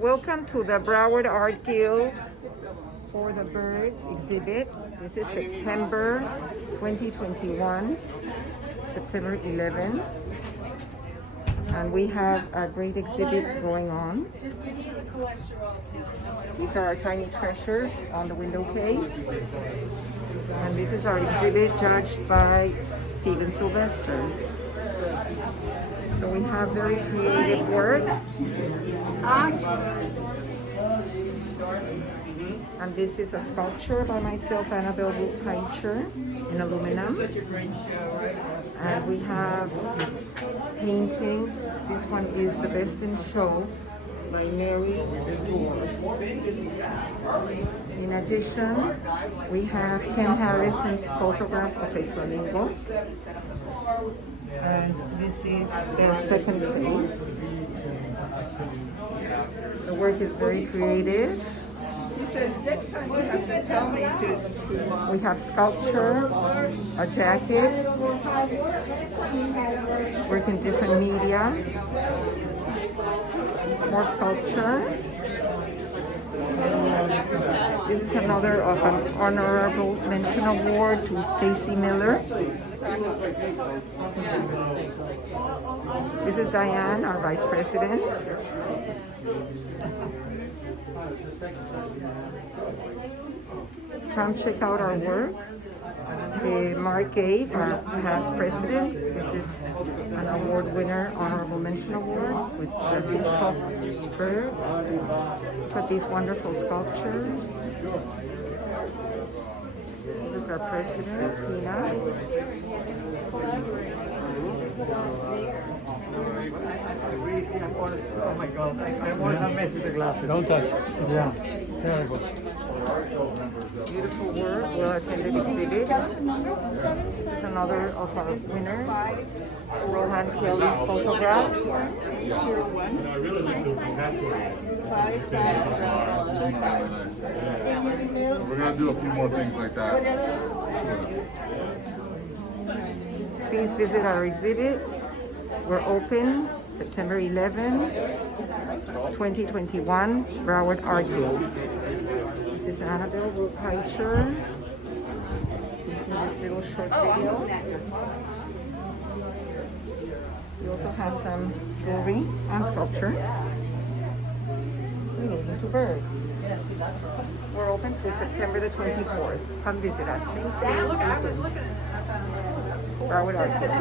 Welcome to the Broward Art Guild for the Birds exhibit. This is September 2021, September 11. And we have a great exhibit going on. These are our tiny treasures on the window case. And this is our exhibit judged by Steven Sylvester. So we have very creative work. And this is a sculpture by myself, Annabelle Woodpeicher, in aluminum. And we have paintings. This one is The Best in Show by Mary Dors. In addition, we have Ken Harrison's photograph of a flamingo. And this is their second place. The work is very creative. He says, next time you have to tell me to We have sculpture, a jacket, work in different media, more sculpture. This is another of an honorable mention award to Stacy Miller. This is Diane, our Vice President. Come check out our work. Mark Gave, our past president. This is an award winner, honorable mention award with the Hitchcock birds. Got these wonderful sculptures. This is our president, Tina. Oh my God, I want to mess with the glasses. Don't touch. Yeah, terrible. Beautiful work, well-attended exhibit. This is another of our winners. Rohan Kelly photograph. We're going to do a few more things like that. Please visit our exhibit. We're open September 11, 2021, Broward Art Guild. This is Annabelle Woodpeicher in this little short video. We also have some jewelry and sculpture relating to birds. We're open through September the 24th. Come visit us. Thank you. See you soon. Broward Art Guild.